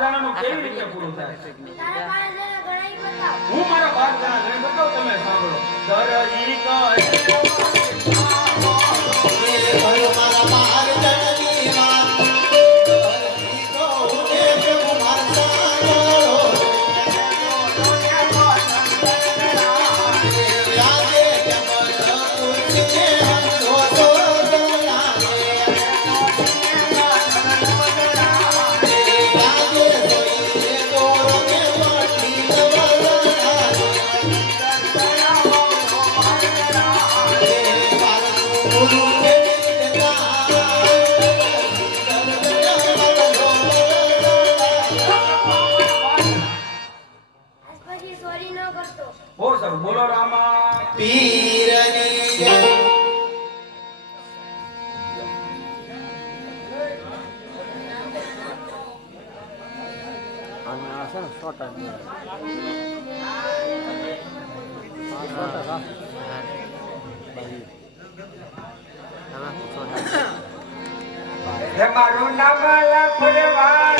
જણાનું કેવી રીતે પૂરું થાય? તારા 5 જણા ગણાઈ બતાવ. હું મારા 5 જણા ગણી બતાવ, તમે સાંભળો. દરજી કહે મારા 5 જણની વાત બોલો રામા પીરની જય મારું નામ લખવા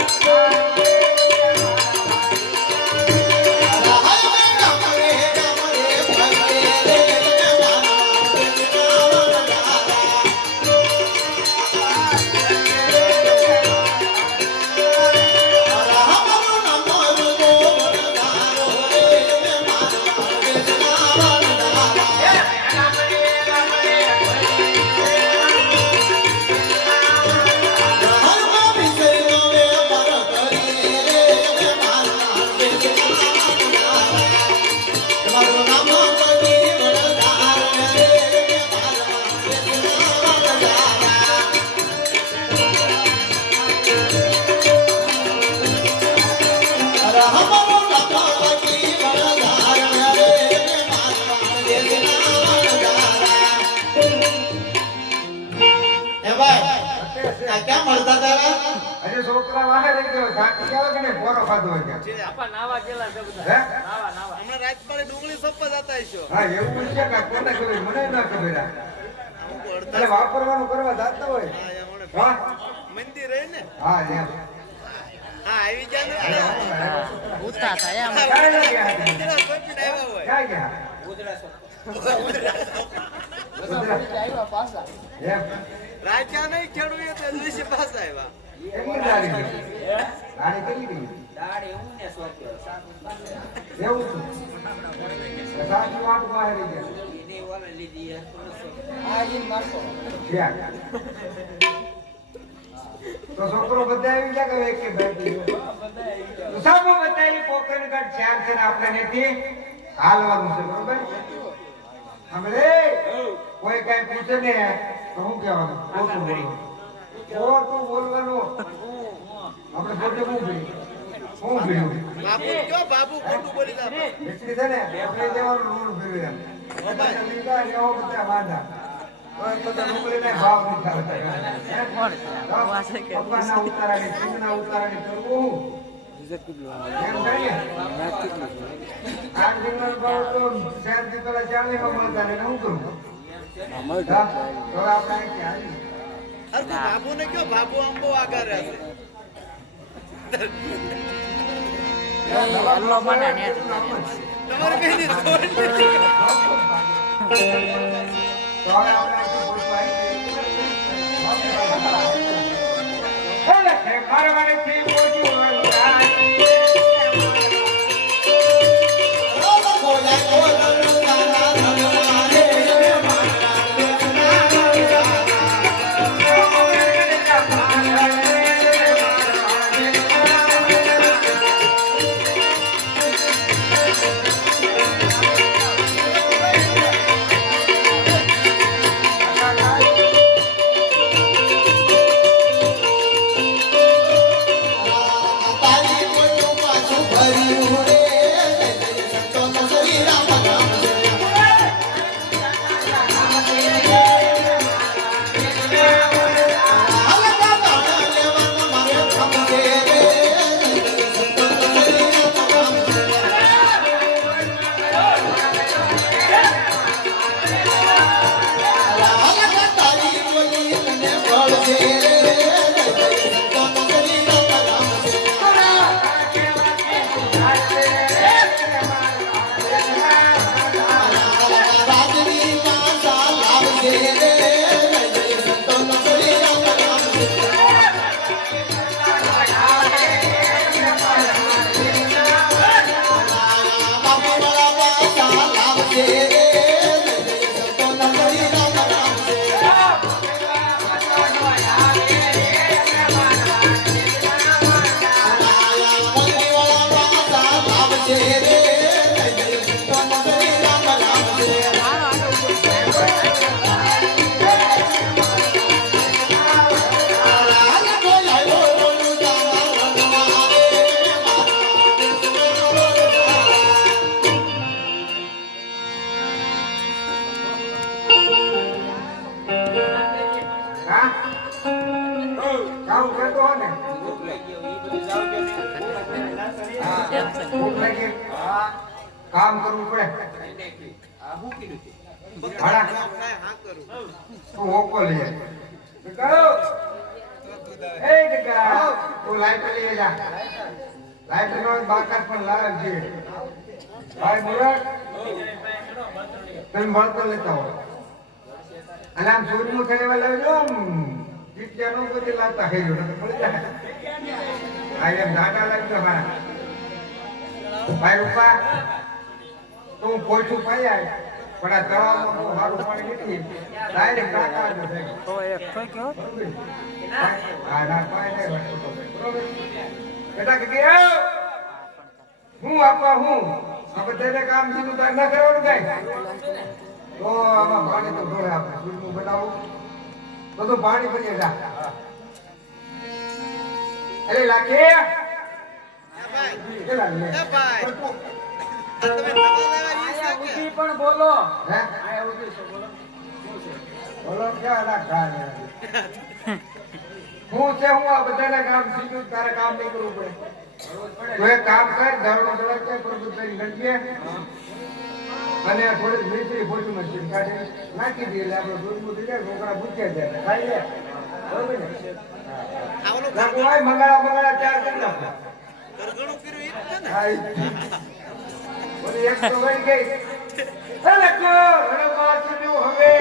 ક્યાં મળતા હતા? અરે છોકરા વાહે રહી ગયો થાકી ગયા કે નહીં પોરો ખાધો હોય કે આપા નાવા ગેલા છે બધા. હે નાવા. હમણાં રાજપાળે ડુંગળી સપ્પા જતા હશો. હા એવું છે કે કોને ખબર મને ના ખબર આ અમુક એટલે અડધા વાપરવાનું કરવા જાતા હોય હા મંદિર હે ને. હા એમ હા આવી ગયા ને. ઉતા હતા એમ. ક્યાં ના ગયા મંદિર સોપીને આવ્યા હોય. ક્યાં ગયા આવ્યા પાછા. એમ રાજા નહીં ખેડૂએ તો દિવસે પાછા આવ્યા. કેટલી દાડી ગઈ દાડી કેટલી ગઈ દાડે હું ને સોપ્યો. એવું છે સાચી વાત બહાર રહી ગયા એની ઓલે લીધી હે. આ ઈન મારતો. ક્યાં તો છોકરો બધા આવી ગયા કે એક કે બેઠી તો સાબો બતાવી પોકરગઢ ચાર છે ને આપણે નથી હાલવાનું છે બરોબર હમણે કોઈ કઈ પૂછે ને તો હું કહેવાનું ખોટું બોલવાનું આપણે પોતે હું ભીડ્યું બાપુ કયો બાપુ ખોટું બોલી દા. એટલી છે ને આપણે દેવાનું રૂલ ભીડ્યું એમ બધા લીધા એવો બધા વાંધા તો બધા ડુંગળીના ભાવ નહીં થતા પપ્પાના ઉતારાની સિંગના ઉતારાની કરવું એમ કહીએ આ સિંગના ભાવ તો 4 થી પેલા 40 માં મળતા ને હું કરું તો આપણે ક્યાં અરે બાપુ ને કયો બાપુ આમ બહુ આગળ રહેશે. અલ્લાહ મને ને તમારે કઈ નહીં ખબર નથી. તો હવે આપણે કોઈ પાઈ મારવાડીથી મોટું હા કામ કરતો હો ને ભૂખ લાગી હોય, ઈ બધું જાવ કે નહીં? હા ભૂખ લાગી કામ કરવું પડે આ શું કીધું છે? હાડા હા કરું તું ઓકો લઈ આય કરો એ ગગા તું લાઈટ લઈ જા લાઈટ નો બાકસ પણ લાવે છે ભાઈ મુરત તમે મળતો લેતા હો અને આમ સૂરજનું થઈને લાવજો ચીટિયાનો બધી લાવતા હેજો તો મળી જાય આ એમ દાડા લાગજો મારા ભાઈ રૂપા તું પોઈઠું પાઈ આય પણ આ તળાવમાં બહુ સારું પાણી નથી ડાયરેક્ટ ટાંકા જ છે તો એક થઈ ગયો હા ના પાઈ નહીં વળતો બરોબર બેટા કે હું આપવા હું આ બધાને કામ દીધું તાર ના કરવાનું કઈ તો આમાં પાણી તો ઢોળે આપણે સૂરજનું બનાવું તો પાણી ભરીએ જા અરે લાગે ભાઈ કેટલા લે એ ભાઈ તમે નવા લેવા ઈ છે કે ઉઠી પણ બોલો. હે આ ઉઠી છે, બોલો. શું છે? બોલો ક્યાં ના ખાને હું છે હું આ બધાને કામ શીખ્યું તારે કામ નહીં કરવું પડે તું એક કામ કર દારૂ દવા કે પ્રભુ તારી ગંજીએ અને થોડીક મીઠી ફોટી મશીન કાઢી નાખી દઈએ એટલે આપણે દૂધનું થઈ જાય છોકરા ભૂખ્યા જાય ખાઈ લે બરોબર ને આ ઓલું નાખું હોય મંગળા ચાર કરી નાખો ઘરઘણું કર્યું ઈ જ છે ને હા ઈ. ઓલી એક તો વળી ગઈ અરે કો રણમાસનું હવે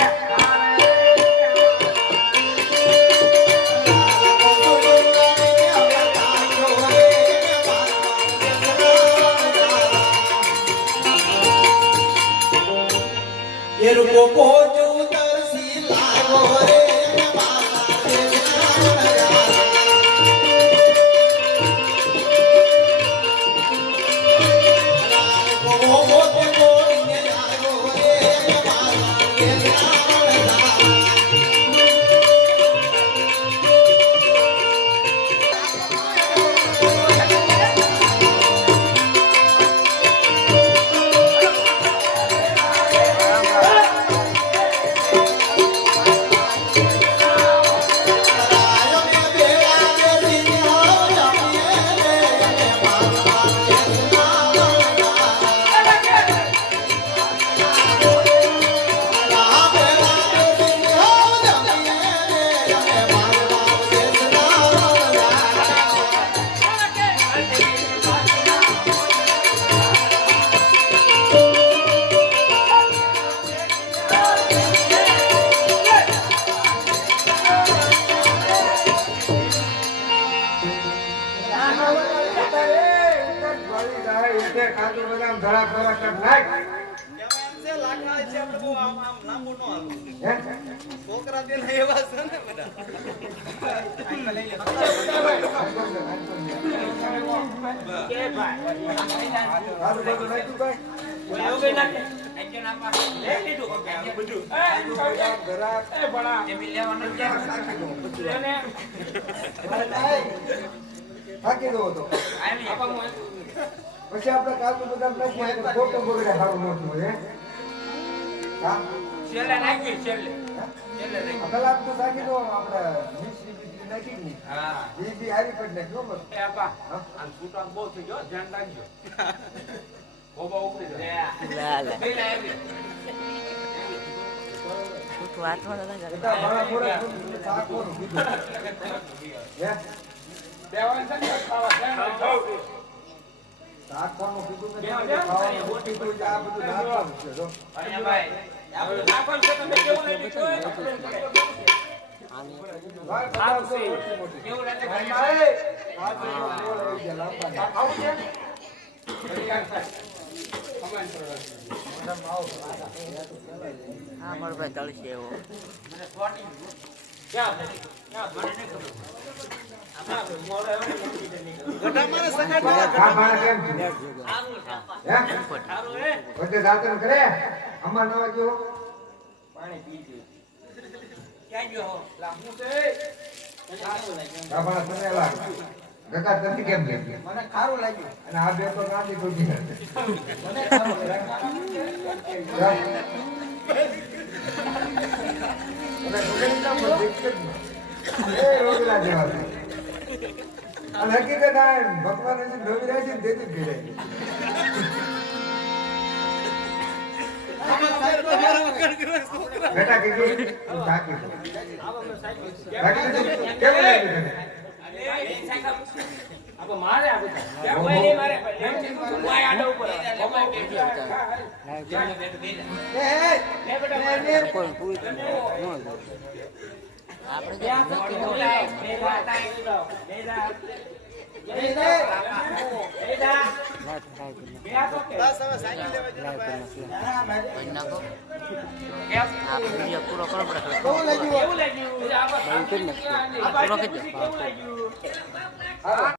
કાજુ બદામ ધડા કરવા કર નાખ કહેવાય એમ છે લાકડા છે આપણે બહુ આમ લાંબુ ન હાલવું હે છોકરા પેલા એવા છે ને બધા કે ભાઈ. કાજુ બધું નાખ્યું ભાઈ એવું કઈ નાખે. એકે નાખવા. લઈ લીધું. બધું. કાજુ બદામ ધડા એ ભણા. એમ લેવાનું ક્યાં? નાખી દો એને નાખી દો તો આવી. પછી આપણે કાજુ બદામ નાખીએ તો ફોટો બગડે સારું મોટું હોય હે હા છેલ્લે નાખી, છેલ્લે. છેલ્લે નાખી. આ કલાક તો નાખી દો આપણે મિશ્રી બિશ્રી નાખી ની હા. એ બી હારી પડ નાખ્યો બસ એ આપા. આ છૂટા બહુ થઈ ગયો, ધ્યાન રાખજો. ગોબા ઉપડી જાય. લા લા બે લાવી. ખોટું હાથમાં ન લાગે બધા મારા મોરા શાક કોનું કીધું હે બેવાન છે ને ખાવા છે. શાક કોનું કીધું કે બે ખાવાનું કીધું છે, આ બધું નાખવાનું છે જો અહીંયા ભાઈ. આપણે નાખવાનું છે, તમે કેવું લઈ લીધું? ભાઈ આ બધા તો છે. મોટી મોટી કેવું લાગે ભાઈ ભાઈ? મારે આ બધું બોલ આવી ગયા લાંબા આવું છે? કમેન્ટ કરો. હા મારો ભાઈ તળશે એવો મને સ્વાટી ક્યાં મને નહીં ખબર. આમાં મોડે આવે ને મોટી જણ નહીં ખબર. ગઢા મારે સગાડ હા મારે કેમ છે સારું છે. હે સારું હે. વચ્ચે દાંતણ કરે અમાર નવા જો પાણી પી ગયું. ક્યાં ગયો હો? લા હું છે? સારું લાગ્યું. આપણા સનેલા ગકા તને કેમ લે મને ખારું લાગ્યું. અને આ બે તો નાની ખોટી મને ખારું લાગ્યું. અને કોઈ દિક્કત નહીં. એ રોગલા જેવા છે. અને હકીકત આ ભગવાન હજી નવી રહે છે ને તેથી ભીડાય. બેટા કીધું બાકી છે. બાકી છે. કેવું લાગ્યું તને? મારે આ બધા કોઈ નહીં મારે કોઈ આડો ઉપર કોઈ પૂછ ન આપણે પૂરો કરો પડે પૂરો કરી દો.